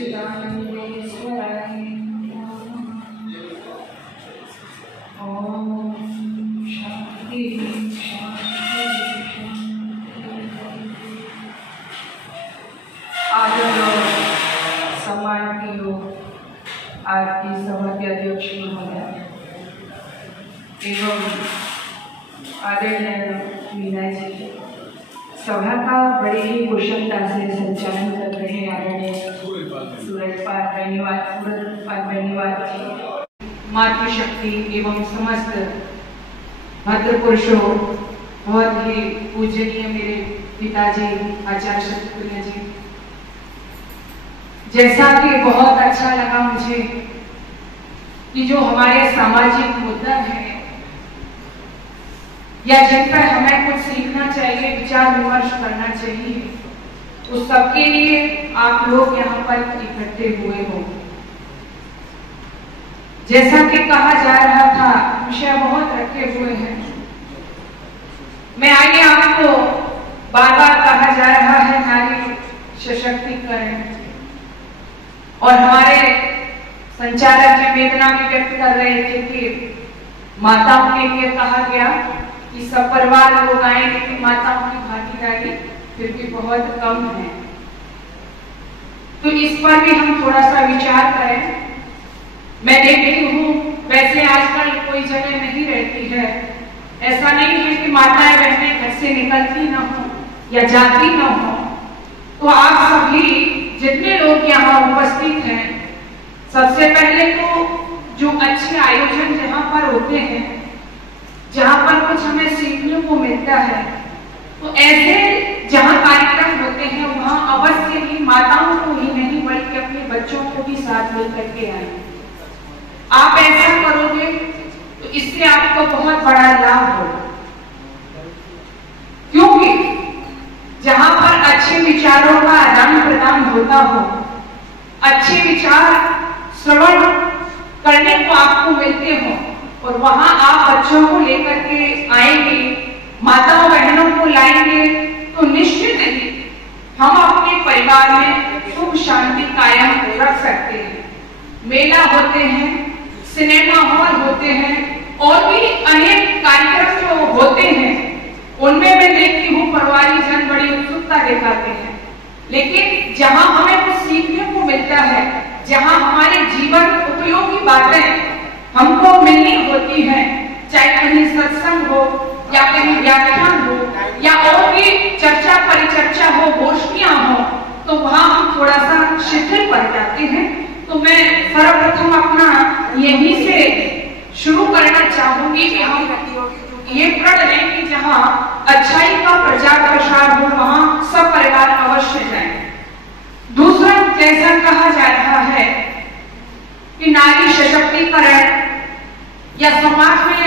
सच्चिदानंदेश्वराय ओम शांति शांति आदर और सम्मान की हो आज की सभा के अध्यक्ष महोदय एवं आदरणीय मीना जी, सभा का बड़े ही कुशलता से संचालन कर रहे हैं आदरणीय सूरजपाल बेनीवाल जी, मातृशक्ति एवं समस्त भद्र पुरुषों, बहुत ही पूजनीय मेरे पिताजी आचार्य शत्रुघ्न जी, जैसा कि बहुत अच्छा लगा मुझे कि जो हमारे सामाजिक मुद्दा है या जिन पर हमें कुछ सीखना चाहिए, विचार विमर्श करना चाहिए, उस सबके लिए आप लोग यहाँ पर इकट्ठे हुए हो। जैसा कि कहा जा रहा था, विषय बहुत रखे हुए हैं। मैं आगे आपको बार बार कहा जा रहा है नारी सशक्तिकरण, और हमारे संचालक जी वेदना भी व्यक्त कर रहे थे कि माताओं के लिए कहा गया कि सब परिवार लोग आए, लेकिन माताओं की भागीदारी फिर भी बहुत कम है। तो इस पर भी हम थोड़ा सा विचार करें। मैं देखती हूँ वैसे आजकल कोई जगह नहीं रहती है, ऐसा नहीं है कि माताएं बहनें घर से निकलती न हो या जाती न हो। तो आप सभी जितने लोग यहाँ उपस्थित हैं, सबसे पहले तो जो अच्छे आयोजन जहाँ पर होते हैं, जहाँ पर कुछ हमें सीखने को मिलता है, तो ऐसे जहाँ कार्यक्रम होते हैं वहाँ अवश्य ही माताओं को ही नहीं बल्कि अपने बच्चों को भी साथ मिल करके आए। आप ऐसा करोगे तो इससे आपको बहुत बड़ा लाभ होगा, क्योंकि जहाँ पर अच्छे विचारों का आदान प्रदान होता हो, अच्छे विचार श्रवण करने को आपको मिलते हो, और वहां आप बच्चों को लेकर के आएंगे, माताओं बहनों को लाएंगे, तो निश्चित ही हम अपने परिवार में सुख शांति कायम रख सकते हैं। मेला होते हैं, सिनेमा हॉल होते हैं, और भी अनेक कार्यक्रम जो होते हैं, उनमें मैं देखती हूँ परिवारी जन बड़ी उत्सुकता दिखाते हैं, लेकिन जहाँ हमें कुछ सीखने को मिलता है, जहाँ हमारे जीवन उपयोगी बातें हमको मिलनी होती है, चाहे कहीं सत्संग हो या कहीं व्याख्यान हो या और भी चर्चा परिचर्चा हो, गोष्ठियां हो, तो वहां हम थोड़ा सा शिथिल पड़ जाते हैं। तो मैं सर्वप्रथम अपना यहीं से शुरू करना चाहूंगी कि हम ये प्रण लें कि जहाँ अच्छाई का प्रचार प्रसार हो वहां सब परिवार अवश्य जाएं। दूसरा, जैसा कहा जा रहा है कि नारी सशक्तिकरण या समाज में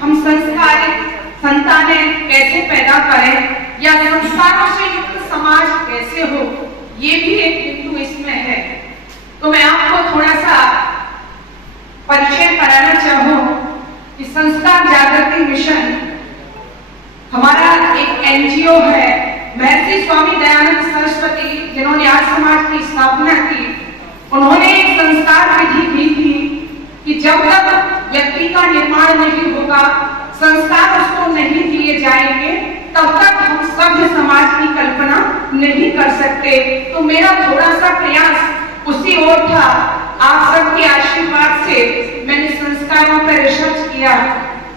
हम संस्कारित संतानें कैसे पैदा करें या संस्कारों से युक्त समाज कैसे हो, ये भी एक बिंदु इसमें है। तो मैं आपको थोड़ा सा परिचय कराना चाहूँ कि संस्कार जागृति मिशन हमारा एक एनजीओ है। महर्षि स्वामी दयानंद सरस्वती, जिन्होंने आज समाज की स्थापना की, उन्होंने एक संस्कार विधि दी थी कि जब तक व्यक्ति का निर्माण नहीं होगा, संस्कार उसको नहीं दिए जाएंगे, तब तक हम सभ्य समाज की कल्पना नहीं कर सकते। तो मेरा थोड़ा सा प्रयास उसी ओर था। आप सबके आशीर्वाद से मैंने संस्कारों पर रिसर्च किया,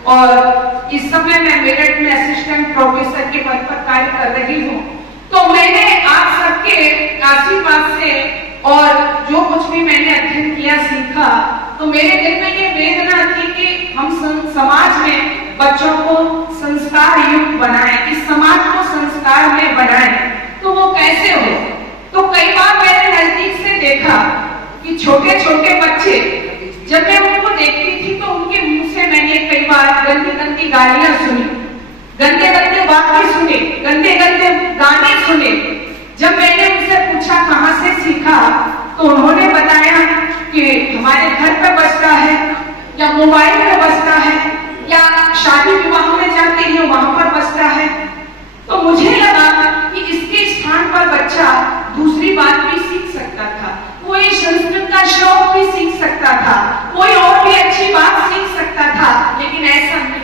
और इस समय मैं मेरठ में असिस्टेंट प्रोफेसर के पद पर कार्य कर रही हूँ। तो मैंने आप सबके आशीर्वाद से और जो कुछ भी मैंने अध्ययन किया, सीखा, तो मेरे दिल में ये वेदना थी कि हम समाज में बच्चों को संस्कार युक्त बनाएं, इस समाज को संस्कार में बनाएं। तो वो कैसे हो? तो कई बार मैंने नजदीक से देखा कि छोटे छोटे बच्चे, जब मैं उनको देखती थी तो उनके मुंह से मैंने कई बार गंदी गंदी गालियां सुनी, गंदे गंदे वाक्य सुने, गंदे गंदे गाने सुने। जब मैंने उनसे पूछा कहाँ से सीखा, तो उन्होंने बताया कि हमारे घर पर बजता है या मोबाइल में बजता है या शादी विवाह में जाते हैं वहां पर बजता है। तो मुझे लगा कि इसके स्थान पर बच्चा दूसरी बात भी सीख सकता था। वो कोई संस्कृत का श्लोक भी सीख सकता था, कोई और भी अच्छी बात सीख सकता था, लेकिन ऐसा नहीं।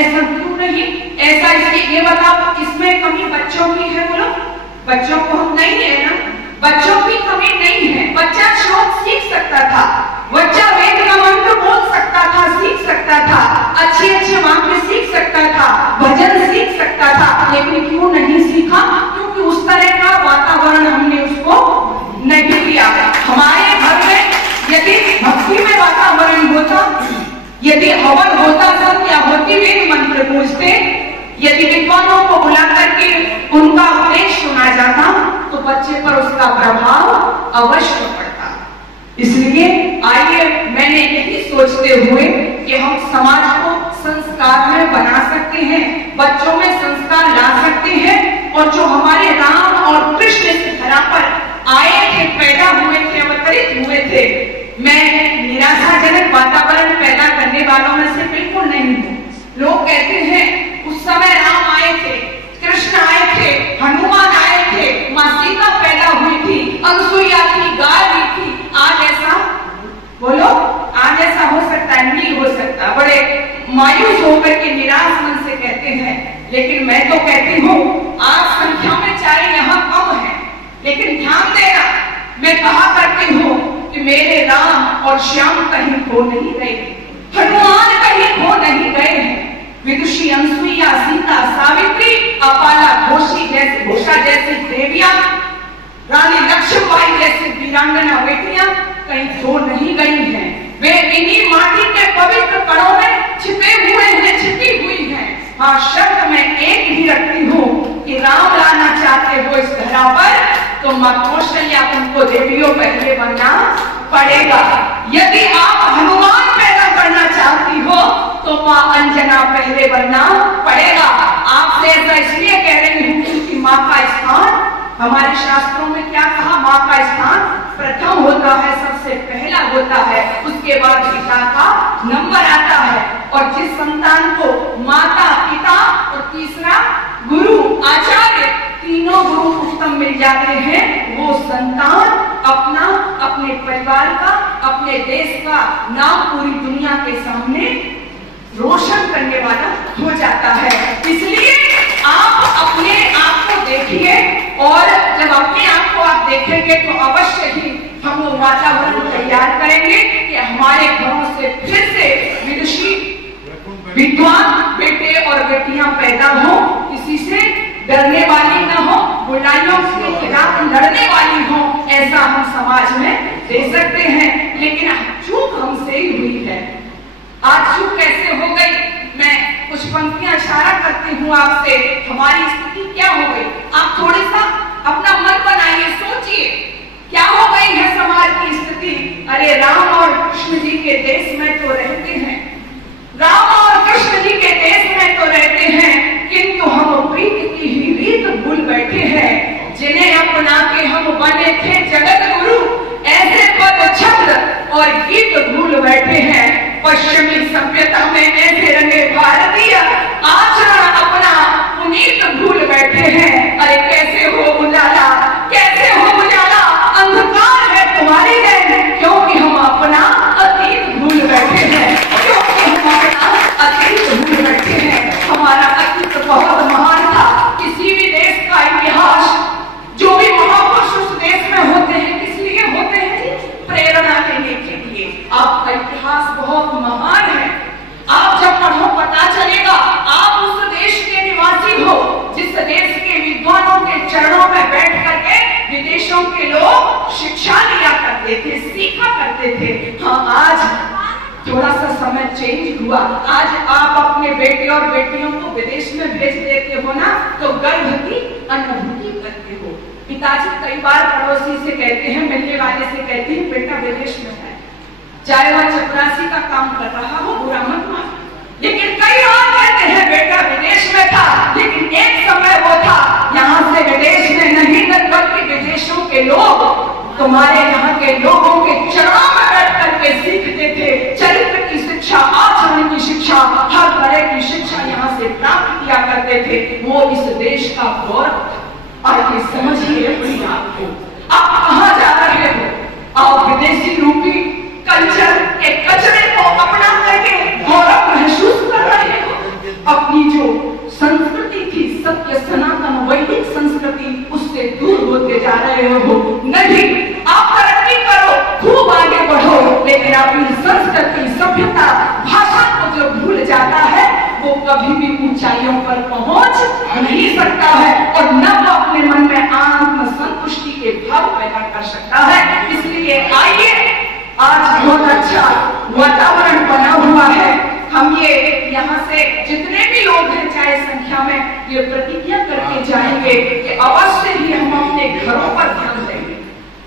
ऐसा क्यों नहीं? ऐसा इसलिए, ये बताओ इसमें कमी बच्चों की है? बोलो, बच्चों को हम नहीं है ना, बच्चों की कमी नहीं है। बच्चा श्लोक सीख सकता था, बच्चा वेद का मंत्र बोल सकता था, सीख सकता था, अच्छे अच्छे वाक्य सीख सकता था, भजन सीख सकता था, लेकिन क्यों नहीं सीखा? क्योंकि उस तरह का वातावरण हमने उसको नहीं दिया। हमारे घर में यदि भक्ति में वातावरण होता, यदि हवन होता सब या होती वेद मंत्र पूछते, यदि विद्वानों को बुला करके उनका उपदेश सुना जाता, तो बच्चे पर उसका प्रभाव अवश्य पड़ता। इसलिए आइए, मैंने यही सोचते हुए कि हम समाज को संस्कार में बना सकते हैं, बच्चों में संस्कार ला सकते हैं, और जो हमारे राम और कृष्ण इस धरा पर आए थे, पैदा हुए थे, अवतरित हुए थे, मैं निराशाजनक वातावरण पैदा करने वालों में से बिल्कुल नहीं हूँ। लोग कहते हैं उस समय राम आए थे, कृष्ण आए थे, हनुमान आए थे, माँ सीता पैदा हुई थी, अनसुईया थी, गाय भी थी। आज ऐसा बोलो, आज ऐसा हो सकता है? नहीं हो सकता। बड़े मायूस होकर के निराश मन से कहते हैं, लेकिन मैं तो कहती हूँ आज संख्या में चाहे यहाँ कम है, लेकिन ध्यान देना, मैं कहा करती हूँ कि मेरे राम और श्याम कहीं खो नहीं गए, हनुमान कहीं खो नहीं गए हैं। विदुषी, अनसुईया, सीता, सावित्री, अपाला, घोषा जैसी देवियां, रानी लक्ष्मीबाई जैसी वीरांगना बेटियां कहीं खो नहीं गई हैं। वे इन्हीं माटी के पवित्र कणों में छिपे हुए हैं, छिपी हुई हैं। हाँ, शब्द मैं एक ही रखती हूँ कि राम लाना चाहते हो इस धरा पर, तो माँ कौशल्या तुमको देवियों पहले बनना पड़ेगा। यदि आप हनुमान पैदा करना चाहती हो, तो माँ अंजना पहले बनना पड़ेगा। आपसे ऐसा इसलिए कह रही हूँ क्योंकि माँ का स्थान, हमारे शास्त्रों में क्या कहा? माँ का स्थान प्रथम होता है, सबसे पहला होता है, उसके बाद पिता का नंबर आता है। और जिस संतान को माता, पिता और तीसरा गुरु, आचार्य, तीनों गुरु उत्तम मिल जाते हैं, वो संतान अपना, अपने परिवार का, अपने देश का नाम पूरी दुनिया के सामने रोशन करने वाला हो जाता है। इसलिए आप अपने आप को देखिए, और जब अपने आप को आप देखेंगे तो अवश्य ही हम वो वातावरण तैयार करेंगे कि हमारे घरों से फिर से विदुषी, विद्वान बेटे और बेटियां पैदा हो, किसी से डरने वाली न हो, बुराइयों के खिलाफ लड़ने वाली हो। ऐसा हम समाज में दे सकते हैं, लेकिन चूक हमसे ही हुई है। आज चूक कैसे हो गई? मैं कुछ पंक्तियां इशारा करती हूँ आपसे, हमारी स्थिति क्या हो गई? आप थोड़ी सा अपना मन बनाइए, सोचिए क्या हो गई है समाज की स्थिति। अरे राम और कृष्ण जी के देश में तो रहते हैं, राम और कृष्ण जी के देश में तो रहते हैं, किंतु हम प्रीत की ही रीत भूल बैठे हैं। जिन्हें अपना के हम बने थे जगत गुरु, ऐसे पद छंद और गीत भूल बैठे हैं। पश्चिमी सभ्यता में ऐसे रंगे भारतीय, आचरण अपना पुनीत भूल बैठे हैं। अरे कैसे हो उजाला, कैसे हो उजाला, अंधकार है तुम्हारी नैन, क्योंकि हम अपना अतीत भूल बैठे हैं, क्योंकि हम अपना अतीत भूल बैठे हैं। हमारा अतीत बहुत महान था। किसी भी देश का इतिहास, जो भी महापुरुष उस देश में होते हैं, किस लिए होते हैं? प्रेरणा लेने के लिए। आपका इतिहास बहुत महान है। आप जब पढ़ो पता चलेगा, आप उस देश के निवासी हो जिस देश के विद्वानों के चरणों में बैठ करके विदेशों के लोग शिक्षा लिया करते थे, सीखा करते थे। हाँ, आज थोड़ा सा समय चेंज हुआ। आज आप अपने बेटे और बेटियों को विदेश में भेज देते हो ना, तो गर्व की अनुभूति करते हो। पिताजी कई बार पड़ोसी से कहते हैं, मिलने वाले से कहते हैं, बेटा विदेश में है, चाहे वह चपरासी का काम कर रहा हो, बुरा मत मान। लेकिन कई बार कहते हैं बेटा विदेश में था, लेकिन एक समय वो था यहाँ से विदेश में नहीं, बल्कि विदेशों के लोग तुम्हारे यहाँ के लोगों के चरणों में बैठ करके सीखते थे। चरित्र की शिक्षा, आचरण की शिक्षा, हर तरह की शिक्षा यहाँ से प्राप्त किया करते थे। वो इस देश का गौरव था। आइए समझिए अपने आप को, आप कहाँ जा रहे हो? आओ जा रहे हो। नहीं, आप तरक्की करो, खूब आगे बढ़ो, लेकिन अपनी संस्कृति, सभ्यता, भाषा को जो भूल जाता है वो कभी भी ऊंचाइयों पर पहुंच नहीं सकता है और न वो अपने मन में आत्म संतुष्टि के भाव पैदा कर सकता है। इसलिए आइए, आज बहुत अच्छा वातावरण बना हुआ है। हम ये यहाँ से जितने भी लोग हैं, चाहे संख्या में, ये प्रतिज्ञा करके जाएंगे कि अवश्य ही हम अपने घरों पर ध्यान देंगे।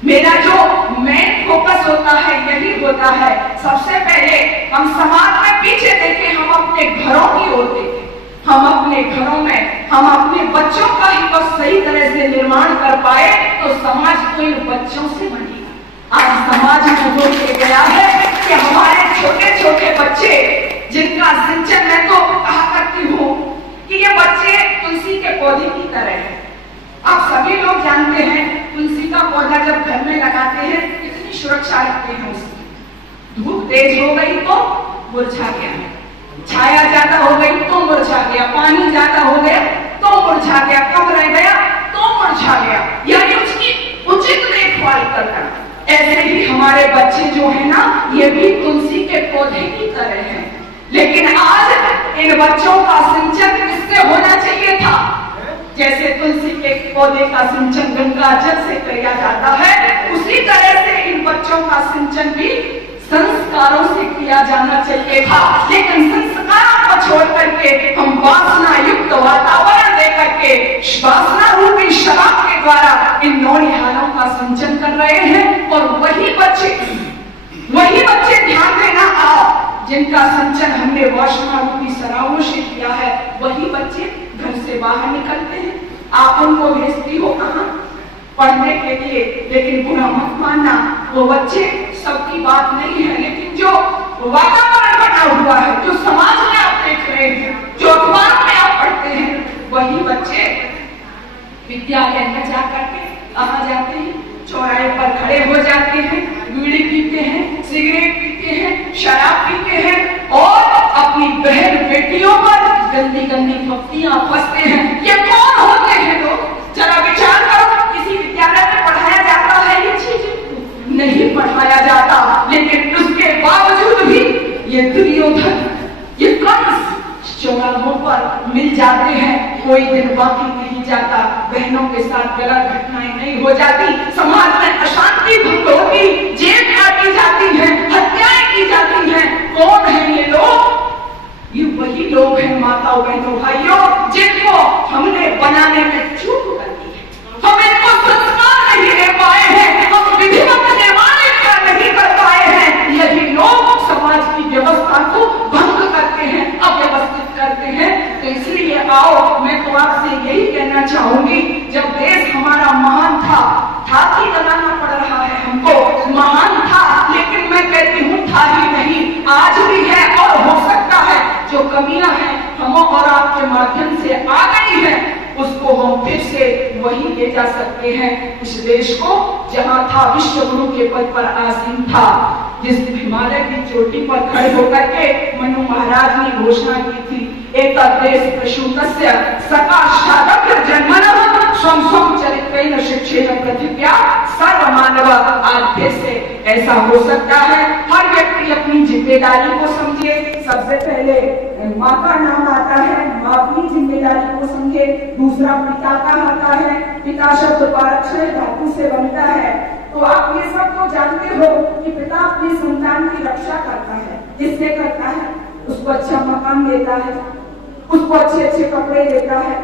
मेरा जो मेन फोकस होता है यही होता है, सबसे पहले हम समाज में पीछे देखें, हम अपने घरों की ओर देखें। हम अपने घरों में हम अपने बच्चों का ही बस सही तरह से निर्माण कर पाए तो समाज तो इन बच्चों से बनेगा। आज समाज में हो के गया है कि हमारे छोटे छोटे बच्चे जिनका सिंचन, मैं तो कहा करती हूँ कि ये बच्चे तुलसी के पौधे की तरह हैं। आप सभी लोग जानते हैं तुलसी का पौधा जब घर में लगाते हैं कितनी सुरक्षा रखते हैं उसकी। धूप तेज हो गई तो मुरझा गया, छाया ज्यादा हो गई तो मुरझा गया, पानी ज्यादा हो गया तो मुरझा गया, कम रह गया तो मुरझा गया, यानी उसकी उचित देखभाल करना। ऐसे ही हमारे बच्चे जो है ना, ये भी तुलसी के पौधे की तरह हैं। लेकिन आज इन बच्चों का सिंचन किससे होना चाहिए था? जैसे तुलसी के पौधे का सिंचन गंगा जल से किया जाता है, उसी तरह से इन बच्चों का सिंचन भी संस्कारों से किया जाना चाहिए था। लेकिन संस्कारों को छोड़ करके हम वासना युक्त वातावरण दे करके वासना रूपी शराब के द्वारा इन नौनिहालों का सिंचन कर रहे हैं। और वही बच्चे ध्यान देना, आप जिनका सिंचन हमने वासना रूपी शराबों से किया है, वही बच्चे घर से बाहर निकलते हैं। आप उनको भेजती हो कहाँ? पढ़ने के लिए। लेकिन बुरा मत मानना, वो बच्चे सबकी बात नहीं है, लेकिन जो वातावरण बना हुआ है, जो समाज में आप देख रहे हैं, जो अखबार में आप पढ़ते हैं, वही बच्चे विद्यालय में जाकर के कहाँ जाते हैं? चौराहे पर खड़े हो जाते हैं, बीड़ी पीते हैं, सिगरेट पीते हैं, शराब पीते हैं और अपनी बहन बेटियों पर गंदी गंदी पत्तियां फंसते हैं। ये कौन होते हैं लोग? जरा विचार करो। किसी विद्यालय में पढ़ाया जाता है ये चीज? नहीं पढ़ाया जाता। लेकिन उसके बावजूद भी ये दुर्योधन, ये कंस चौराहों पर मिल जाते हैं। कोई दिन बाकी नहीं जाता, बहनों के साथ गलत घटनाएं नहीं हो जाती, समाज में अशांति भंग होती, जेल काटी जाती है, हत्याएं की जाती हैं। कौन है ये लोग? ये वही लोग हैं माताओं, बहनों, भाइयों, जिनको हमने बनाने में चूक कर दी है। हम इनको संस्कार नहीं दे पाए हैं, हम विधिवत निर्माण नहीं कर पाए हैं। यही लोग समाज की व्यवस्था को भंग करते हैं, अव्यवस्थित करते हैं। तो इसलिए आओ, मैं तो आपसे यही कहना चाहूंगी, जब देश हमारा महान था कि लगाना पड़ रहा है हमको, महान था, लेकिन मैं कहती हूँ था ही नहीं, आज भी है और हो सकता है जो कमियां हैं हम और आपके माध्यम से आ गई हैं, उसको हम फिर से वही ले जा सकते हैं। इस देश को जहां था विश्व गुरु के पद पर आसीन था, जिस हिमालय की चोटी पर खड़े होकर के मनु महाराज ने घोषणा की थी, एक देश प्रसूतस्य सकाशादग्र जन्मनः स्वं स्वं चरित्रेण शिक्षेण पृथिव्या सर्वमानव। आज फिर से ऐसा हो सकता है। हर व्यक्ति अपनी जिम्मेदारी को समझे। सबसे पहले माँ का नाम आता है, माँ अपनी जिम्मेदारी को समझे। दूसरा पिता का आता है, पिता शब्द पारक्षर धातु से बनता है। तो आप ये सब तो जानते हो कि पिता अपनी संतान की रक्षा करता है। किससे करता है? उसको अच्छा मकान देता है, उसको अच्छे अच्छे कपड़े देता है,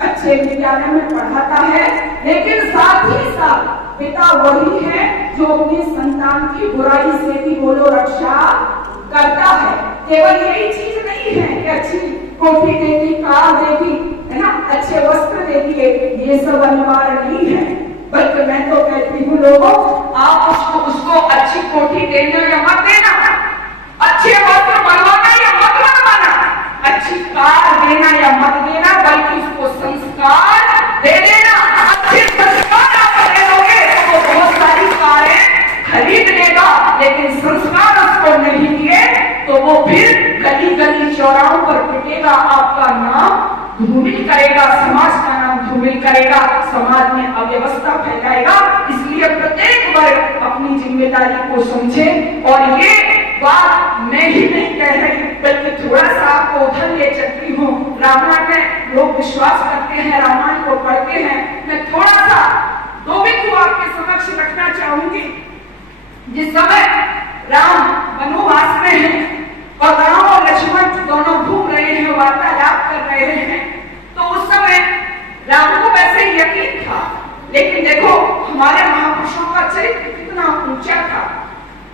अच्छे विद्यालय में पढ़ाता है। लेकिन साथ ही साथ पिता वही है जो अपनी संतान की बुराई से भी बोलो रक्षा करता है। केवल यही चीज नहीं है कि अच्छी कोठी देगी, कार देगी, है ना, अच्छे वस्त्र देगी, ये सब अनिवार्य नहीं है। बल्कि मैं तो कहती हूँ लोगों, आप उसको अच्छी कोठी देना या मत देना, अच्छे वस्त्र बनवाना या मत बनवाना, अच्छी कार देना या मत देना, बल्कि उसको संस्कार दे देना। अच्छे संस्कार आप दे दोगे तो वो बहुत सारी कारें खरीद लेगा, लेकिन संस्कार उसको नहीं दिए तो वो फिर गली गली चौराहों पर पिटेगा, आपका नाम धूमिल करेगा, समाज का नाम धूमिल करेगा, समाज में अव्यवस्था फैलाएगा। को समझे। और ये बात मैं ही नहीं कह रही, बल्कि थोड़ा सा आपको उधर ले चलती हूँ। रामायण में लोग विश्वास करते हैं, रामायण को पढ़ते हैं। मैं थोड़ा सा दो बिंदु आपके समक्ष रखना चाहूंगी। जिस समय राम वनवास में हैं और राम और लक्ष्मण दोनों घूम रहे हैं, वार्तालाप कर रहे हैं, तो उस समय राम को वैसे यकीन था, लेकिन देखो हमारे महापुरुषों का चरित्र कितना ऊंचा था।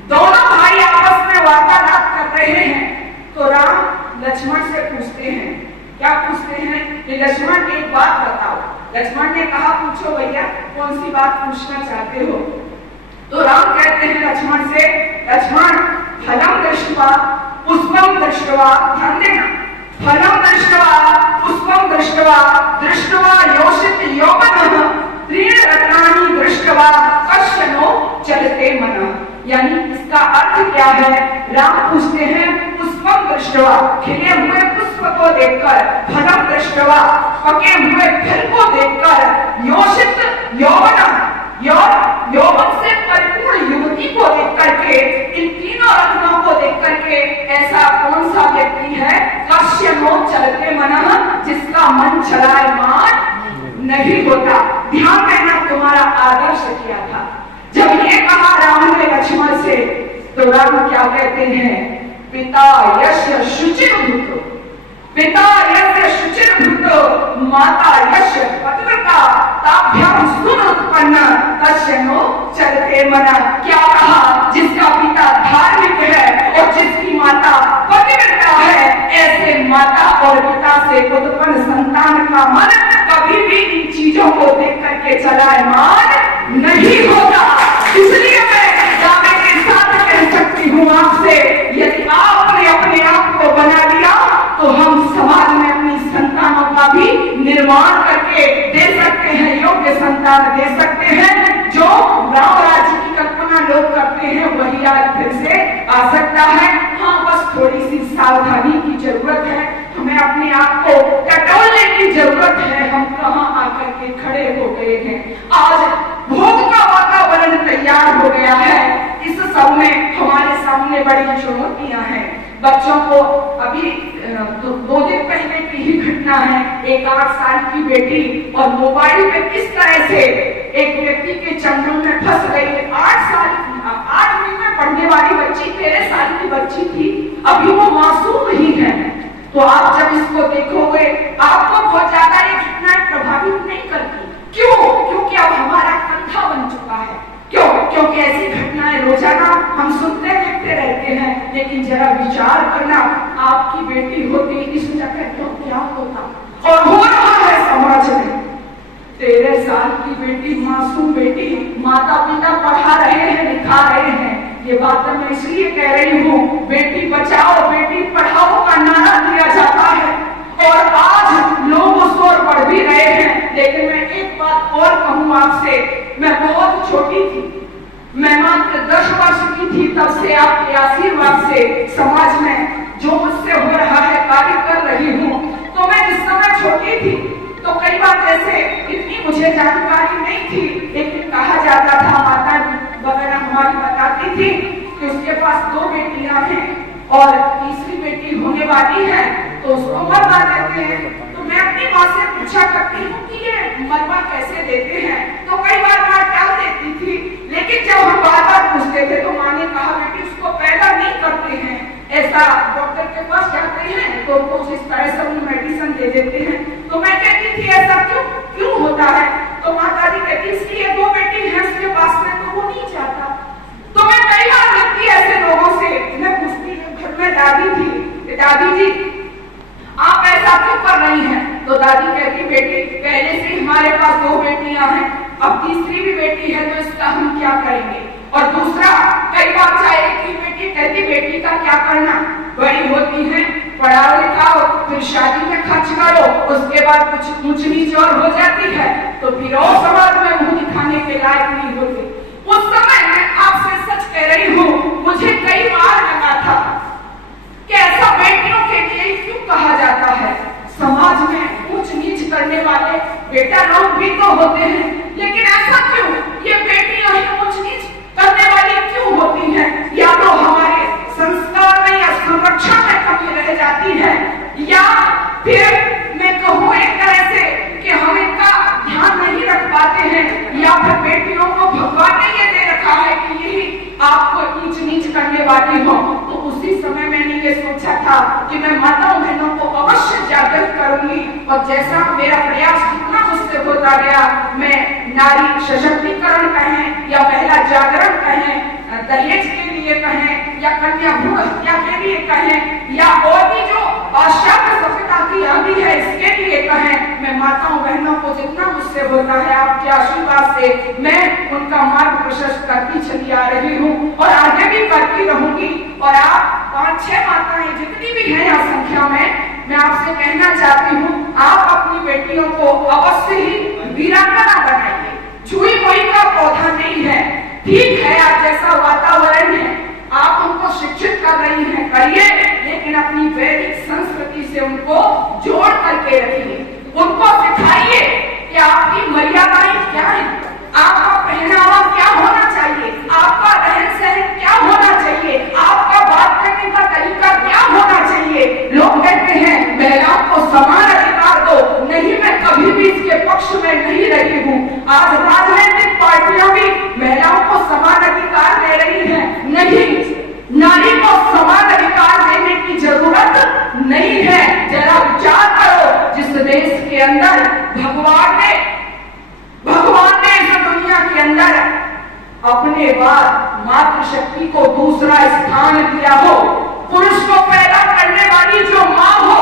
दोनों भाई आपस में वार्तालाप कर रहे हैं, तो राम लक्ष्मण से पूछते हैं, क्या पूछते हैं कि लक्ष्मण एक बात बताओ। लक्ष्मण ने कहा पूछो भैया, कौन सी बात पूछना चाहते हो। तो राम कहते हैं लक्ष्मण से, लक्ष्मण फलम दृष्ट्वा पुष्पम दृष्ट्वा, ध्यान देना, फलम दृष्ट्वा पुष्पम दृष्ट्वा दृष्ट्वा योषित यौवनः त्रीण रत्नानि दृष्ट्वा कस्य नो चलते मनः। यानी इसका अर्थ क्या है। राम पूछते हैं पुष्पम दृष्ट्वा, खिले हुए पुष्प को देखकर, फलम दृष्ट्वा, पके हुए फल को देखकर, योषित यौवनः, यौवन से परिपूर्ण युवती को देख करके, इन तीनों रत्नों को देख करके ऐसा कौन सा व्यक्ति है, कस्य नो चलते मनः, जिसका मन चलायमान नहीं होता। ध्यान देना, तुम्हारा आदर्श क्या था। जब ये कहा राम ने लक्ष्मण से, तो राम क्या कहते हैं, पिता यस्य शुचिर भूतो, पिता यस्य शुचिर भूतो, माता यस्य पतिव्रता, ताभ्याम सुन उत्पन्न तस्य नो चलते मनः। क्या कहा, जिसका पिता धार्मिक है और जिसकी माता पतिव्रता है, ऐसे माता और पिता से उत्पन्न संतान का मन कभी भी इन चीजों को देख करके चलायमान नहीं होता। इसलिए मैं दावे के साथ कह सकती हूँ आपसे, यदि आपने अपने आप को बना लिया तो हम समाज में अपनी संतानों का भी निर्माण करके दे सकते हैं, योग्य संतान दे सकते हैं। जो राम राज्य की कल्पना लोग करते हैं वही आज फिर से आ सकता है। हाँ, बस थोड़ी सी सावधानी की जरूरत है, हमें अपने आप को टटोलने की जरूरत है। हम कहाँ आकर के खड़े हो गए हैं। आज भोग का वातावरण तैयार हो गया है। इस सब में हमारे सामने बड़ी चुनौतियां हैं। बच्चों को अभी 2 दिन पहले की ही घटना है, एक 8 साल की बेटी और मोबाइल में किस तरह से एक व्यक्ति के चंगुल में फंस गई। 8वीं में पढ़ने वाली बच्ची, 13 साल की बच्ची थी, अभी वो मासूम ही है। तो आप जब इसको देखोगे आपको बहुत ज्यादा ये घटनाएं प्रभावित नहीं करती। क्यों? क्योंकि अब हमारा कंधा बन चुका है। क्यों? क्योंकि ऐसी घटनाएं रोजाना हम सुनते देखते रहते हैं। लेकिन जरा विचार करना, आपकी बेटी होती इस जगह तो क्या होता। और हो रहा है समाज में। 13 साल की बेटी, मासूम बेटी, माता पिता पढ़ा रहे हैं, लिखा रहे हैं। ये बात मैं इसलिए कह रही हूँ, बेटी बचाओ बेटी पढ़ाओ का नारा दिया जाता है और आज लोग उस ओर बढ़ भी रहे हैं। लेकिन मैं एक बात और कहूँ आपसे, मैं बहुत छोटी थी, मैं मात्र 10 वर्ष की थी, तब से आपके आशीर्वाद से समाज में जो मुझसे हो रहा है कार्य कर रही हूँ। तो मैं जिस समय छोटी थी तो कई बार जैसे इतनी मुझे जानकारी नहीं थी, लेकिन कहा जाता था, माता वगैरह हमारी बताती थी कि उसके पास 2 बेटियां हैं और तीसरी बेटी होने वाली है, तो उसको मरवा देते हैं। तो मैं अपनी माँ से पूछा करती हूँ कि ये मरवा कैसे देते हैं, तो कई बार माँ टाल देती थी। लेकिन जब हम बार बार पूछते थे तो माँ ने कहा, बेटी उसको पैदा नहीं करते हैं, ऐसा डॉक्टर के पास जाते हैं तो कुछ इस तरह से उन्हें मेडिसिन दे देते हैं। तो मैं कहती थी ऐसा क्यों होता है। तो माता जी कहती इसलिए 2 बेटी है उसके पास में तो वो नहीं चाहता। तो मैं कई बार लगती ऐसे लोगों से मैं पूछती, घर में दादी थी, दादी जी आप ऐसा क्यों कर रही हैं। तो दादी कहती, बेटी पहले से हमारे पास 2 बेटियां हैं, अब तीसरी भी बेटी है तो इसका हम क्या करेंगे। और दूसरा, कई बार चाहे एक ही बेटी, कहती बेटी का क्या करना, बड़ी होती है पढ़ाओ लिखाओ, फिर शादी में खर्च करो, उसके बाद कुछ ऊंच नीच और हो जाती है तो फिर और समाज में मुंह दिखाने के लायक नहीं होती। उस समय मैं आपसे सच कह रही हूँ, मुझे कई बार लगा था कि ऐसा बेटियों के लिए क्यों कहा जाता है। समाज में ऊंच नीच करने वाले बेटा लोग भी तो होते हैं, लेकिन ऐसा क्यों, ये बेटियां ही ऊंच नीच करने वाली क्यों होती हैं। था कि मैं माताओं बहनों को अवश्य जागृत करूंगी, और जैसा मेरा प्रयास जितना मुझसे होता गया, मैं नारी सशक्तिकरण कहें या महिला जागरण कहें, दहेज के लिए कहें या कन्या भ्रूण हत्या के लिए कहें, या और भी जो पाश्चात्य सभ्यता की आदि है इसके लिए कहें, मैं माताओं बहनों को जितना मुझसे होता है आपके आशीर्वाद से मैं उनका मार्ग प्रशस्त करती चली आ रही हूँ और आगे भी करती रहूंगी। और आप 5-6 माताएं जितनी भी हैं यहाँ संख्या में, मैं आपसे कहना चाहती हूँ, आप अपनी बेटियों को अवश्य ही वीरांगना बनाइए। छुई मुई का पौधा नहीं है, ठीक है, आप जैसा वातावरण है आप उनको शिक्षित कर रही हैं, करिए, लेकिन अपनी वैदिक संस्कृति से उनको जोड़ करके रखिए, उनको सिखाइए कि आपकी मर्यादाएं क्या है, आपका पहनावा क्या होना चाहिए, आपका रहन सहन क्या होना चाहिए, आपका बात करने का तरीका क्या होना चाहिए। लोग कहते हैं महिलाओं को समान अधिकार दो, नहीं, मैं कभी भी इसके पक्ष में नहीं रही हूँ। आज राजनीतिक पार्टियां भी महिलाओं को समान अधिकार दे रही है, नहीं, नारी को समान अधिकार देने की जरूरत नहीं है। जरा विचार करो, जिस देश के अंदर भगवान ने इस दुनिया के अंदर अपने बाद मातृशक्ति को दूसरा स्थान दिया हो, पुरुष को पैदा करने वाली जो माँ हो,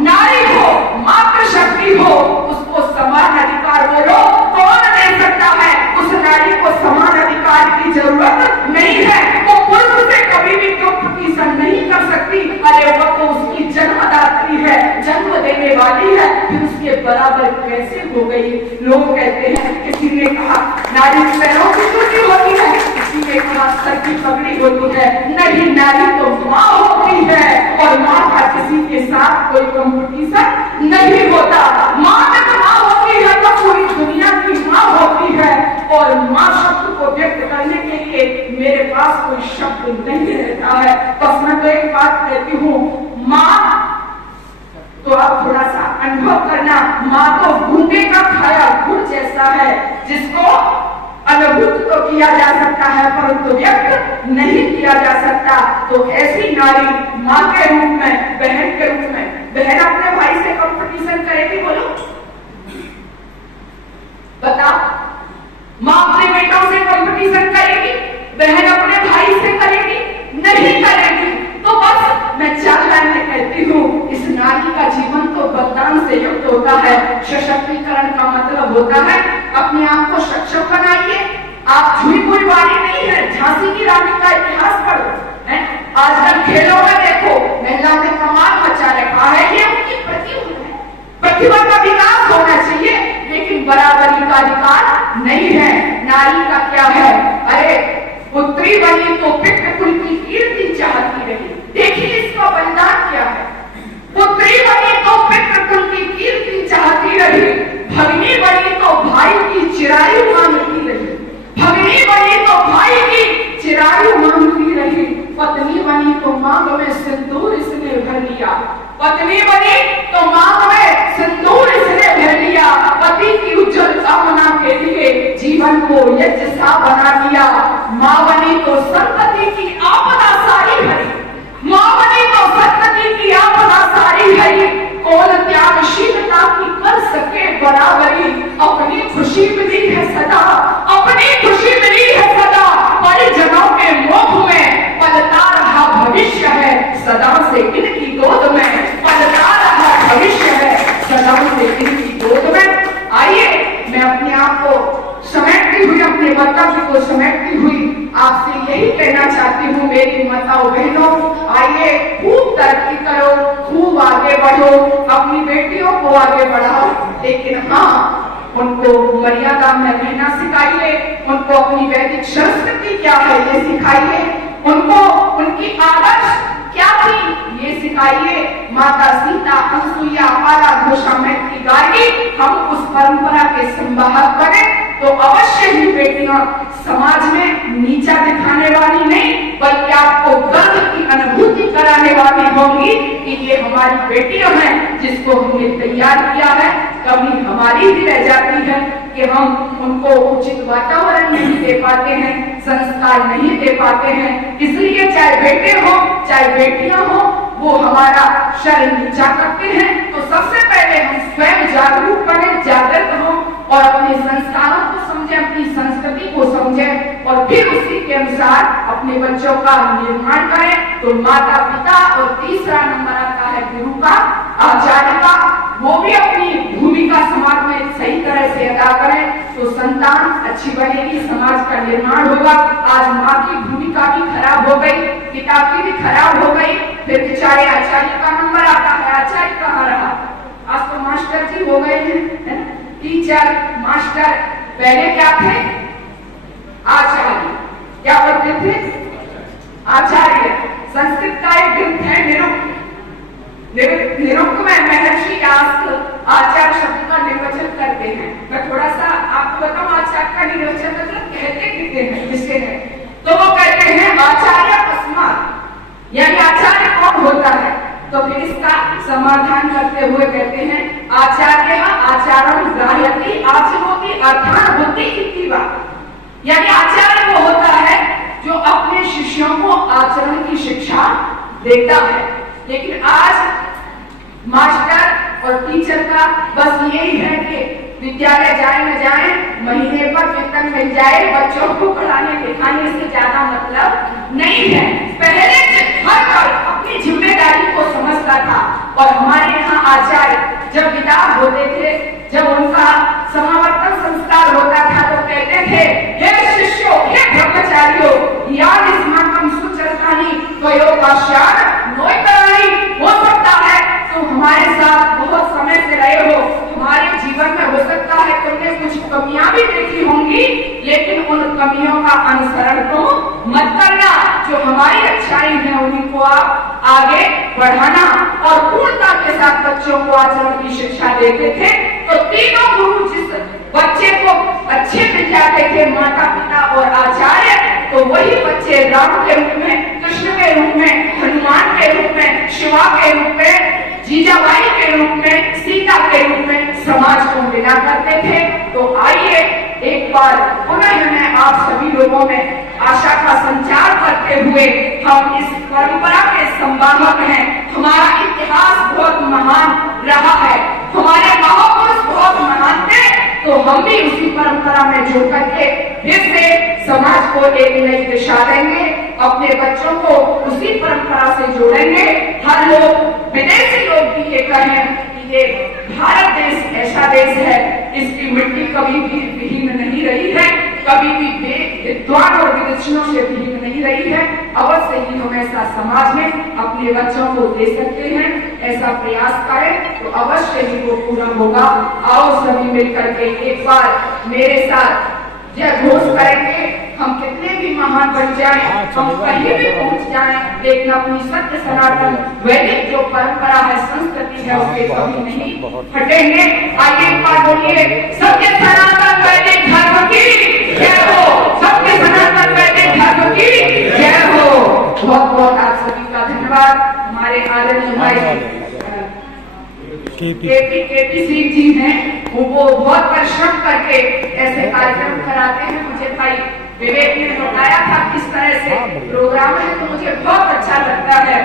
नारी हो, मातृशक्ति हो, उसको समान अधिकार बोलो, कौन दे सकता है? उस नारी को समान अधिकार की जरूरत नहीं है, वो पुरुष से कभी भी कंपटीशन नहीं कर सकती। अरे वो तो उसकी जन्मदात्री है, जन्म देने वाली है, फिर उसके बराबर कैसे हो गई? लोग कहते हैं, किसी ने कहा नारी पैरों की टूटी होती है, किसी ने कहा सर की पगड़ी होती है। नहीं, नारी तो माँ होती है और माँ का किसी के साथ कोई कंपटीशन नहीं होता। माँ जब माँ होती है तो पूरी दुनिया की माँ होती है, और माँ शब्द को व्यक्त करने के लिए मेरे पास कोई शब्द नहीं रहता है। बस मैं तो एक बात कहती हूँ, माँ तो आप थोड़ा सा अनुभव करना, माँ तो गूंगे का खाया गुड़ जैसा है, जिसको अनुभूत तो किया जा सकता है परंतु व्यक्त नहीं किया जा सकता। तो ऐसी नारी माँ के रूप में, बहन के रूप में, बहन अपने भाई से कंपटीशन करेगी? बोलो, बताओ, माँ अपने बेटों से कंपटीशन करेगी? बहन अपने भाई से करेगी? नहीं करेगी। तो बस मैं 4 लाइनें कहती हूँ, इस नारी का जीवन तो बलिदान से युक्त होता है। सशक्तिकरण का मतलब होता है अपने आप को सक्षम बनाइए। आप छुई हुई वाली नहीं है, झांसी की रानी का इतिहास पढ़ो, आजकल खेलों में देखो महिलाओं ने कमाल मचा रखा है, ये उनकी प्रतिभा है, प्रतिभा का विकास होना चाहिए, लेकिन बराबरी का अधिकार नहीं है। नारी का क्या है? अरे पुत्री बनी तो पितृ कुल की कीर्ति चाहती रही। देखिए इसका बलिदान क्या है। पुत्री बनी तो पितृ कुल की कीर्ति चाहती रही, भगिनी बनी तो भाई की चिरायु मांगती रही, भगिनी बनी तो भाई की चिरायु मांगती रही, पत्नी बनी तो मांग में सिंदूर इसने भर लिया, पत्नी बनी तो मांग में सिंदूर इसने भर लिया, पति की उज्जवल कामना के लिए जीवन को यज्ञ सा बना दिया। माँ बनी तो संतति की आपदा सारी भरी, माँ बनी तो संतति की आपदा सारी भरी, कौन त्यागशीलता की कर सके बराबरी, अपनी खुशी मिली है सदा, अपनी खुशी मिली है सदा, परिजनों के मोह में पलता रहा भविष्य है सदा से इनकी गोद में, पलता रहा भविष्य है सदा से इनकी गोद में। आइए मैं अपने आप को समेटती हुई, अपने वक्तव्य को समेटती हुई आपसे यही कहना चाहती हूँ, मेरी माताओं बहनों, आइए खूब तरक्की करो, खूब आगे बढ़ो, अपनी बेटियों को आगे बढ़ाओ, लेकिन हाँ उनको मर्यादा में रहना सिखाइए, उनको अपनी वैदिक संस्कृति क्या है ये सिखाइए, उनको उनकी आदर्श क्या थी ये सिखाइए। माता सीता, अनसुईया, आला घोषा की गायकी, हम उस परंपरा के संवाहक बने तो अवश्य ही बेटियां समाज में नीचा दिखाने वाली नहीं, बल्कि आपको गर्व की अनुभूति कराने वाली होंगी कि ये हमारी बेटियां हैं जिसको हमने तैयार किया है। कभी हमारी भी रह जाती है कि हम उनको उचित वातावरण नहीं दे पाते हैं, संस्कार नहीं दे पाते हैं, इसलिए चाहे बेटे हो चाहे बेटियां हो, वो हमारा शरीर नीचा करते हैं। तो सबसे पहले हम स्वयं जागरूक बने, जागृत हों और अपने संस्कारों को समझें, अपनी संस्कृति को समझें और फिर उसी के अनुसार अपने बच्चों का निर्माण करें। तो माता पिता और तीसरा नंबर आता है गुरु का, आचार्य का, वो भी अपनी भूमिका समाज में सही तरह से अदा करें तो संतान अच्छी बनेगी, समाज का निर्माण होगा। आज माँ की भूमिका भी खराब हो गई, पिता की भी खराब हो गई, फिर बेचारे आचार्य का नंबर आता है, आचार्य कहाँ रहा? आज तो मास्टर जी हो गए हैं, टीचर, मास्टर। पहले क्या थे? आचार्य। क्या बोलते थे? आचार्य। संस्कृत का एक ग्रंथ है निरुक्त। निरुक्त में महर्षि व्यास आचार्य शब्द का निर्वचन करते हैं। मैं थोड़ा सा आपको बताऊं आचार्य का निर्वचन मतलब कहते कितने हैं, किसके हैं? तो वो कहते हैं आचार्य अस्मात्, यानी आचार्य कौन होता है? तो फिर इसका समाधान करते हुए कहते हैं आचार्य आचारं ग्राह्यति आचरोति अर्थान बुद्धि इति वा, यानी आचार्य वो होता है जो अपने शिष्यों को आचरण की शिक्षा देता है। लेकिन आज मास्टर और टीचर का बस यही है कि विद्यालय जाए न जाए, महीने पर वेतन मिल जाए, बच्चों को पढ़ाने लिखाने से ज्यादा मतलब नहीं है। पहले हर कोई अपनी जिम्मेदारी को समझता था और हमारे यहाँ आचार्य जब विदा होते थे, जब उनका समावर्तन संस्कार होता था तो कहते थे हे शिष्यों, हे ब्रह्मचारियों, याद स्माकं सुचरितानि त्वयोपास्यात् नोइतराणि। हो सकता है तुम हमारे साथ बहुत समय से रहे हो, हमारे जीवन में हो सकता है तुमने कुछ कमियां भी देखी होंगी, लेकिन उन कमियों का अनुसरण तो मत करना। जो हमारी अच्छाई है उन्हीं को आप आगे बढ़ाना और पूर्णता के साथ बच्चों को आचरण की शिक्षा देते थे। तो तीनों गुरु जिस बच्चे को अच्छे दिखाते थे, माता पिता और आचार्य, तो वही बच्चे राम के रूप में, कृष्ण के रूप में, हनुमान के रूप में, शिवा के रूप में, जीजाबाई के रूप में, सीता के रूप में समाज को मिला करते थे। तो आइए एक बार पुनः मैं आप सभी लोगों में आशा का संचार करते हुए, हम इस परंपरा के संवाहक हैं। हमारा इतिहास बहुत महान रहा है, हमारे महापुरुष बहुत महान थे, तो हम भी उसी परंपरा में जुड़ करके फिर से समाज को एक नई दिशा देंगे, अपने बच्चों को उसी परंपरा से जोड़ेंगे। हर लोग, विदेशी लोग भी ये कहें कि ये भारत देश ऐसा देश है, इसकी मिट्टी कभी भी विहीन नहीं रही है, कभी भी विद्वान और विदुषियों से विहीन नहीं रही है। अवश्य ही हम ऐसा समाज में अपने बच्चों को दे सकते हैं, ऐसा प्रयास करें तो अवश्य ही वो पूरा होगा। आओ सभी मिलकर के एक बार मेरे साथ जय घोष करेंगे। हम कितने भी महान बन जाएं, हम कहीं भी पहुंच जाएं, लेकिन अपनी सत्य सनातन वैदिक जो परंपरा है, संस्कृति है, उसके कभी नहीं हटेंगे। आइए एक बार बोलिए, सत्य सनातन वैदिक धर्म की जय हो, सत्य सनातन वैदिक धर्म की जय हो। बहुत बहुत आप सभी का धन्यवाद। हमारे आदरणीय भाई केपी सिंह जी हैं, वो बहुत परिश्रम करके ऐसे कार्यक्रम कराते हैं। मुझे भाई विवेक ने बताया था किस तरह से प्रोग्राम है, तो मुझे बहुत अच्छा लगता है।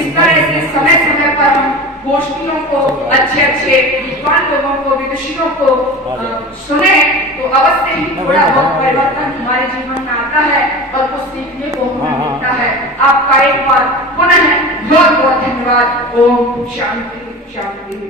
इस तरह से समय समय पर हम गोष्ठियों को, अच्छे अच्छे विद्वान लोगों को, विदुषियों को सुने तो अवश्य ही थोड़ा बहुत परिवर्तन हमारे जीवन में आता है और कुछ सीखने को हमें मिलता है। आपका एक बार पुनः बहुत बहुत धन्यवाद। ओम शांति शांति।